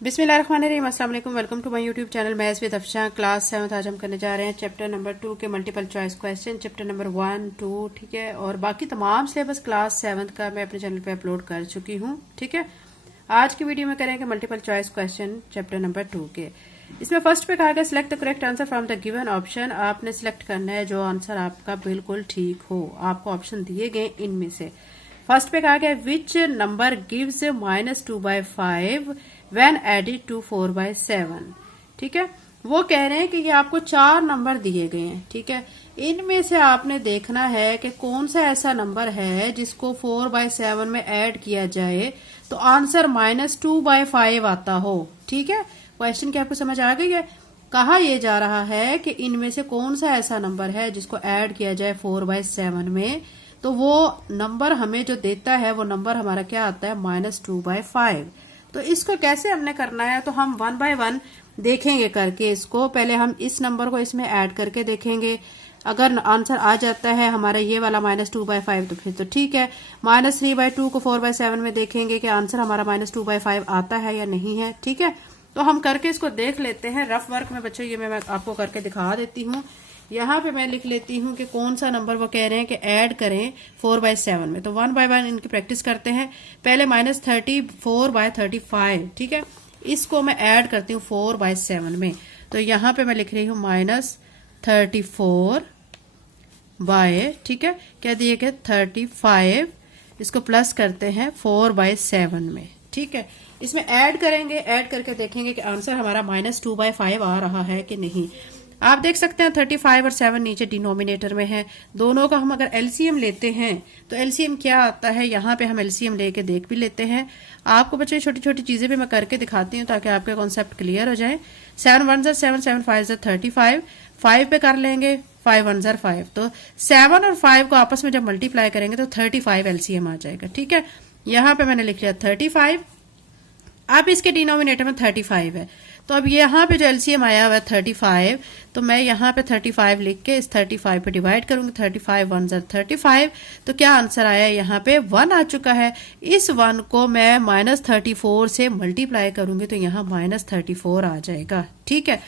बिस्मिल्लाहिर्रहमानिर्रहीम, अस्सलाम वालेकुम। Welcome to my YouTube channel maths with Afsha. Class 7 आज हम करने जा रहे हैं चैप्टर नंबर 2 के multiple choice question, chapter number 1, 2, ठीक है। और बाकी तमाम सिलेबस क्लास 7 का मैं अपने चैनल पे अपलोड कर चुकी हूँ, ठीक है। आज की वीडियो में करेंगे multiple choice question chapter number 2 के। इसमें फर्स्ट पे कहा गया select the correct answer from the given option. आपने सिलेक्ट करना है जो आंसर आपका बिल्कुल ठीक हो। आपको ऑप्शन दिए गए इनमें से फर्स्ट पे कहा गया which number gives -2/5 when added to 4/7, ठीक है। वो कह रहे हैं कि ये आपको 4 नंबर दिए गए हैं, ठीक है। इनमें से आपने देखना है कि कौन सा ऐसा नंबर है जिसको 4/7 में ऐड किया जाए तो आंसर -2/5 आता हो, ठीक है। क्वेश्चन की आपको समझ आ गई है। कहा यह जा रहा है कि इनमें से कौन सा ऐसा नंबर है जिसको ऐड किया जाए 4/7 में, तो वो नंबर हमें जो देता है वो नंबर हमारा क्या आता है -2/5। तो इसको कैसे हमने करना है, तो हम 1 बाय 1 देखेंगे करके इसको। पहले हम इस नंबर को इसमें ऐड करके देखेंगे। अगर आंसर आ जाता है हमारा ये वाला -2/5 तो फिर तो ठीक है। -3/2 को 4/7 में देखेंगे कि आंसर हमारा -2/5 आता है या नहीं है, ठीक है। तो हम करके इसको देख लेते हैं रफ वर्क में बच्चों। ये मैं आपको करके दिखा देती हूँ। यहाँ पे मैं लिख लेती हूँ कि कौन सा नंबर वो कह रहे हैं कि ऐड करें 4/7 में। तो 1 बाय 1 इनकी प्रैक्टिस करते हैं। पहले -34/35, ठीक है। इसको मैं ऐड करती हूँ 4/7 में। तो यहाँ पे मैं लिख रही हूँ -34 बाय, ठीक है, क्या दिए गए 35। इसको प्लस करते हैं 4/7 में, ठीक है। इसमें ऐड करेंगे, ऐड करके देखेंगे कि आंसर हमारा -2/5 आ रहा है कि नहीं। आप देख सकते हैं 35 और 7 नीचे डिनोमिनेटर में है। दोनों का हम अगर एलसीएम लेते हैं तो एलसीएम क्या आता है, यहाँ पे हम एलसीएम लेके देख भी लेते हैं। आपको बच्चे छोटी छोटी चीजें भी मैं करके दिखाती हूँ ताकि आपके कॉन्सेप्ट क्लियर हो जाए। 7 1 7, 7 5 35, 5 पे कर लेंगे 5 1 5। तो 7 और 5 को आपस में जब मल्टीप्लाई करेंगे तो 35 एलसीएम आ जाएगा, ठीक है। यहाँ पे मैंने लिख लिया 35। अब इसके डिनोमिनेटर में 35 है, तो अब यहाँ पे जो एलसीएम आया हुआ है 35, तो मैं यहाँ पे 35 लिख के इस 35 पे डिवाइड करूंगी। 35 1 35, तो क्या आंसर आया, यहाँ पे 1 आ चुका है। इस 1 को मैं -34 से मल्टीप्लाई करूंगी तो यहाँ -34 आ जाएगा, ठीक है।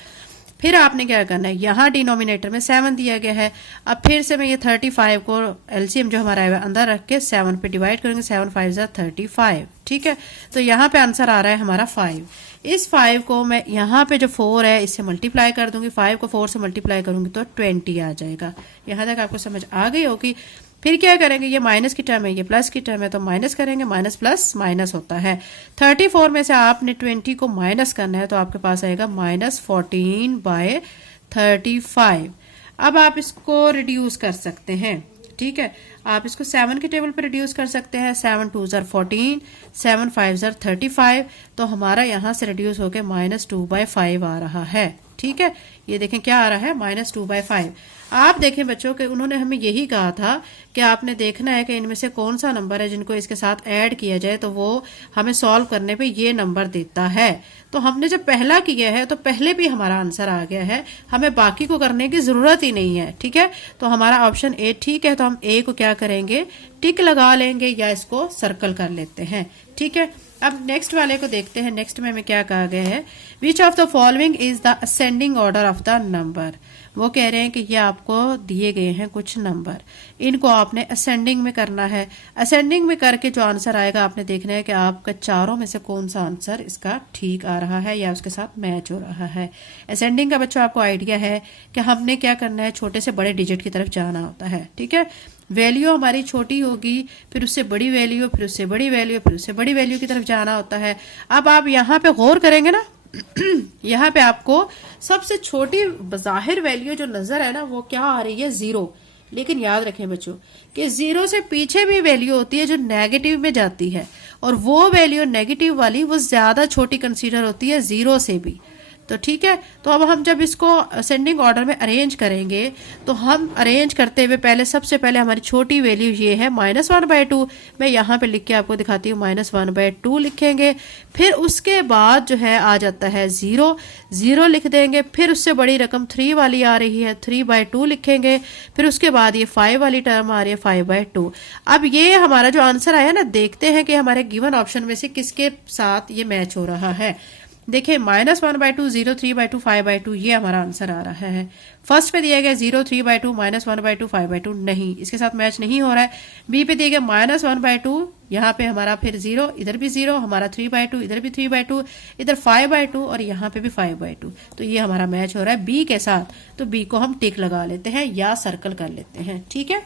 फिर आपने क्या करना है, यहाँ डिनोमिनेटर में 7 दिया गया है। अब फिर से मैं ये 35 को एलसीएम जो हमारा है अंदर रख के 7 पे डिवाइड करूंगी। 7 5 35, ठीक है। तो यहाँ पे आंसर आ रहा है हमारा 5। इस 5 को मैं यहाँ पे जो 4 है इससे मल्टीप्लाई कर दूंगी। 5 को 4 से मल्टीप्लाई करूंगी तो 20 आ जाएगा। यहाँ तक आपको समझ आ गई होगी। फिर क्या करेंगे, ये माइनस की टर्म है, ये प्लस की टर्म है, तो माइनस करेंगे। माइनस प्लस माइनस होता है। 34 में से आपने 20 को माइनस करना है तो आपके पास आएगा -14/35। अब आप इसको रिड्यूस कर सकते हैं, ठीक है। आप इसको 7 के टेबल पर रिड्यूस कर सकते हैं। 7 2 14, 7 5 35, तो हमारा यहाँ से रिड्यूस होकर -2/5 आ रहा है, ठीक है। ये देखें क्या आ रहा है -2/5। आप देखें बच्चों के उन्होंने हमें यही कहा था कि आपने देखना है कि इनमें से कौन सा नंबर है जिनको इसके साथ ऐड किया जाए तो वो हमें सॉल्व करने पे ये नंबर देता है। तो हमने जब पहला किया है तो पहले भी हमारा आंसर आ गया है, हमें बाकी को करने की जरूरत ही नहीं है, ठीक है। तो हमारा ऑप्शन ए ठीक है। तो हम ए को क्या करेंगे, टिक लगा लेंगे या इसको सर्कल कर लेते हैं, ठीक है। अब नेक्स्ट वाले को देखते हैं। नेक्स्ट में हमें क्या कहा गया है, which of the following is the ascending order of the number. वो कह रहे हैं कि ये आपको दिए गए हैं कुछ नंबर, इनको आपने असेंडिंग में करना है। असेंडिंग में करके जो आंसर आएगा आपने देखना है कि आपका चारों में से कौन सा आंसर इसका ठीक आ रहा है या उसके साथ मैच हो रहा है। असेंडिंग का बच्चों आपको आइडिया है कि हमने क्या करना है, छोटे से बड़े डिजिट की तरफ जाना होता है, ठीक है। वैल्यू हमारी छोटी होगी, फिर उससे बड़ी वैल्यू, फिर उससे बड़ी वैल्यू, फिर उससे बड़ी वैल्यू की तरफ जाना होता है। अब आप यहाँ पे गौर करेंगे ना यहाँ पे आपको सबसे छोटी बज़ाहिर वैल्यू जो नजर है ना वो क्या आ रही है, 0। लेकिन याद रखें बच्चों कि 0 से पीछे भी वैल्यू होती है जो नेगेटिव में जाती है, और वो वैल्यू नेगेटिव वाली वो ज्यादा छोटी कंसीडर होती है 0 से भी। तो ठीक है। तो अब हम जब इसको असेंडिंग ऑर्डर में अरेंज करेंगे तो हम अरेंज करते हुए पहले सबसे पहले हमारी छोटी वैल्यू ये है -1/2। मैं यहाँ पे लिख के आपको दिखाती हूँ, -1/2 लिखेंगे। फिर उसके बाद जो है आ जाता है 0, 0 लिख देंगे। फिर उससे बड़ी रकम 3 वाली आ रही है, 3/2 लिखेंगे। फिर उसके बाद ये 5 वाली टर्म आ रही है, 5/2। अब ये हमारा जो आंसर आया ना, देखते हैं कि हमारे गिवन ऑप्शन में से किसके साथ ये मैच हो रहा है। देखिए -1/2, 0, 3/2, 5/2 ये हमारा आंसर आ रहा है। फर्स्ट पे दिया गया 0, 3/2, -1/2, 5/2 नहीं, इसके साथ मैच नहीं हो रहा है। बी पे दिया गया -1/2, यहाँ पे हमारा फिर 0, इधर भी 0, हमारा 3/2, इधर भी 3/2, इधर 5/2 और यहाँ पे भी 5/2, तो ये हमारा मैच हो रहा है बी के साथ। तो बी को हम टिक लगा लेते हैं या सर्कल कर लेते हैं, ठीक है।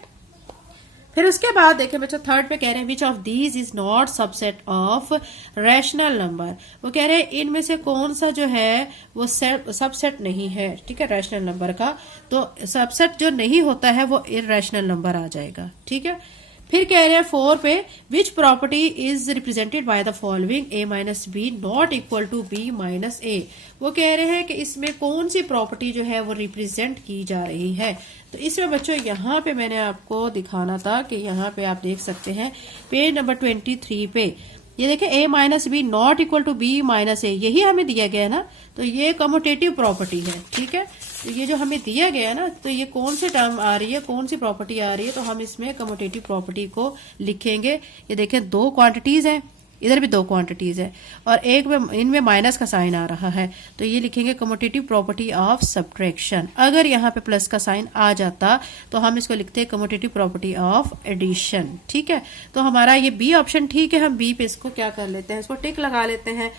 फिर उसके बाद देखें बच्चों, थर्ड पे कह रहे हैं which of these is not subset of rational number. वो कह रहे हैं इनमें से कौन सा जो है वो सबसेट नहीं है, ठीक है, रैशनल नंबर का। तो सबसेट जो नहीं होता है वो इररेशनल नंबर आ जाएगा, ठीक है। फिर कह रहे हैं 4 पे which property is represented by the following a minus b not equal to b minus a. वो कह रहे हैं कि इसमें कौन सी प्रॉपर्टी जो है वो रिप्रेजेंट की जा रही है। तो इसमें बच्चों यहाँ पे मैंने आपको दिखाना था कि यहाँ पे आप देख सकते हैं पेज नंबर 23 पे ये देखें a minus b not equal to b minus a, यही हमें दिया गया है ना। तो ये कम्यूटेटिव प्रॉपर्टी है, ठीक है। तो ये जो हमें दिया गया है ना, तो ये कौन सी टर्म आ रही है, कौन सी प्रॉपर्टी आ रही है, तो हम इसमें कम्यूटेटिव प्रॉपर्टी को लिखेंगे। ये देखें 2 क्वांटिटीज हैं, इधर भी 2 क्वांटिटीज है और एक में इनमें माइनस का साइन आ रहा है, तो ये लिखेंगे कम्यूटेटिव प्रॉपर्टी ऑफ सब्ट्रैक्शन। अगर यहाँ पे प्लस का साइन आ जाता तो हम इसको लिखते हैं कम्यूटेटिव प्रॉपर्टी ऑफ एडिशन, ठीक है। तो हमारा ये बी ऑप्शन ठीक है, हम बी पे इसको क्या कर लेते हैं, इसको टिक लगा लेते हैं।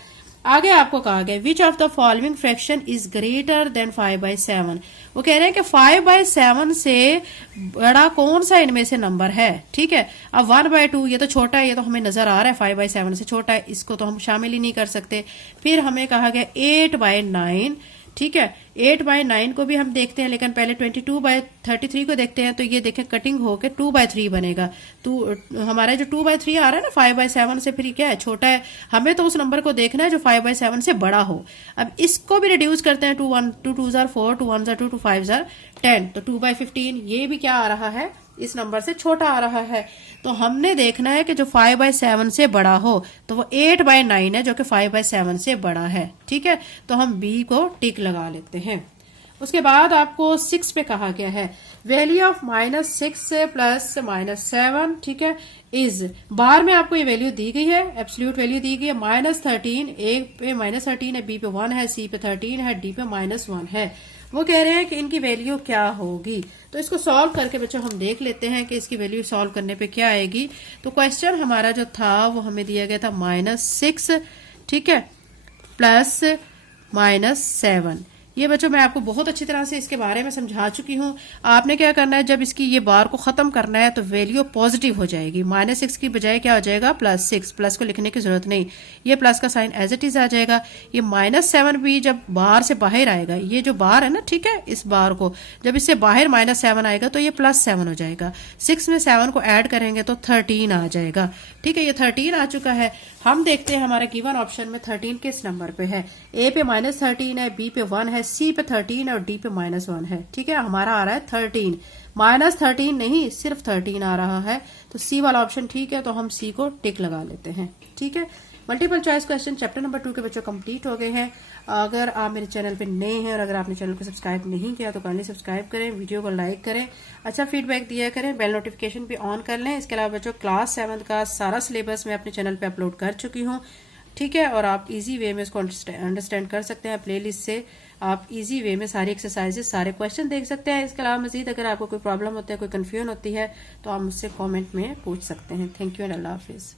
आगे आपको कहा गया which of the following fraction is greater than 5/7। वो कह रहे हैं कि 5/7 से बड़ा कौन सा इनमें से नंबर है, ठीक है। अब 1/2 ये तो छोटा है, ये तो हमें नजर आ रहा है 5/7 से छोटा है, इसको तो हम शामिल ही नहीं कर सकते। फिर हमें कहा गया 8/9, ठीक है। 8/9 को भी हम देखते हैं, लेकिन पहले 22/33 को देखते हैं। तो ये देखें कटिंग होके 2/3 बनेगा। तो हमारा जो 2/3 आ रहा है ना 5/7 से, फिर क्या है, छोटा है। हमें तो उस नंबर को देखना है जो 5/7 से बड़ा हो। अब इसको भी रिड्यूस करते हैं, 2 2 जार 4, 2 1 जार 2, 2 5 जार 10, तो 2/15 ये भी क्या आ रहा है, इस नंबर से छोटा आ रहा है। तो हमने देखना है कि जो 5/7 से बड़ा हो, तो वो 8/9 है जो कि 5/7 से बड़ा है, ठीक है। तो हम बी को टिक लगा लेते हैं। उसके बाद आपको 6 पे कहा गया है वैल्यू ऑफ -6 प्लस -7, ठीक है, इज बार में आपको ये वैल्यू दी गई है, एब्सोल्यूट वैल्यू दी गई है। -13, ए पे -13 है, बी पे 1 है, सी पे 13 है, डी पे -1 है। वो कह रहे हैं कि इनकी वैल्यू क्या होगी। तो इसको सॉल्व करके बच्चों हम देख लेते हैं कि इसकी वैल्यू सॉल्व करने पे क्या आएगी। तो क्वेश्चन हमारा जो था वो हमें दिया गया था -6, ठीक है, प्लस -7। ये बच्चों मैं आपको बहुत अच्छी तरह से इसके बारे में समझा चुकी हूँ। आपने क्या करना है, जब इसकी ये बार को खत्म करना है तो वैल्यू पॉजिटिव हो जाएगी। -6 की बजाय क्या हो जाएगा, +6। प्लस को लिखने की जरूरत नहीं, ये प्लस का साइन एज इट इज आ जाएगा। ये -7 भी जब बार से बाहर आएगा, ये जो बार है ना, ठीक है, इस बार को जब इससे बाहर -7 आएगा तो ये +7 हो जाएगा। 6 में 7 को ऐड करेंगे तो 13 आ जाएगा, ठीक है। ये 13 आ चुका है। हम देखते हैं हमारा गिवन ऑप्शन में 13 किस नंबर पे है। ए पे -13 है, बी पे 1 है, सी पे 13 है और डी पे -1 है, ठीक है। हमारा आ रहा है 13, -13 नहीं, सिर्फ 13 आ रहा है। तो सी वाला ऑप्शन ठीक है, तो हम सी को टिक लगा लेते हैं, ठीक है। Multiple choice question chapter number 2 के बच्चों कंप्लीट हो गए हैं। अगर आप मेरे चैनल पे नए हैं और अगर आपने चैनल को सब्सक्राइब नहीं किया तो काइंडली सब्सक्राइब करें, वीडियो को लाइक करें, अच्छा फीडबैक दिया करें, बेल नोटिफिकेशन भी ऑन कर लें। इसके अलावा बच्चों क्लास 7 का सारा सिलेबस मैं अपने चैनल पे अपलोड कर चुकी हूँ, ठीक है। और आप इजी वे में इसको अंडरस्टैंड कर सकते हैं। प्लेलिस्ट से आप इजी वे में सारी एक्सरसाइजेस, सारे क्वेश्चन देख सकते हैं। इसके अलावा मजीद अगर आपको कोई प्रॉब्लम होती है, कोई कंफ्यूजन होती है, तो आप मुझसे कमेंट में पूछ सकते हैं। Thank you and Allah Hafiz.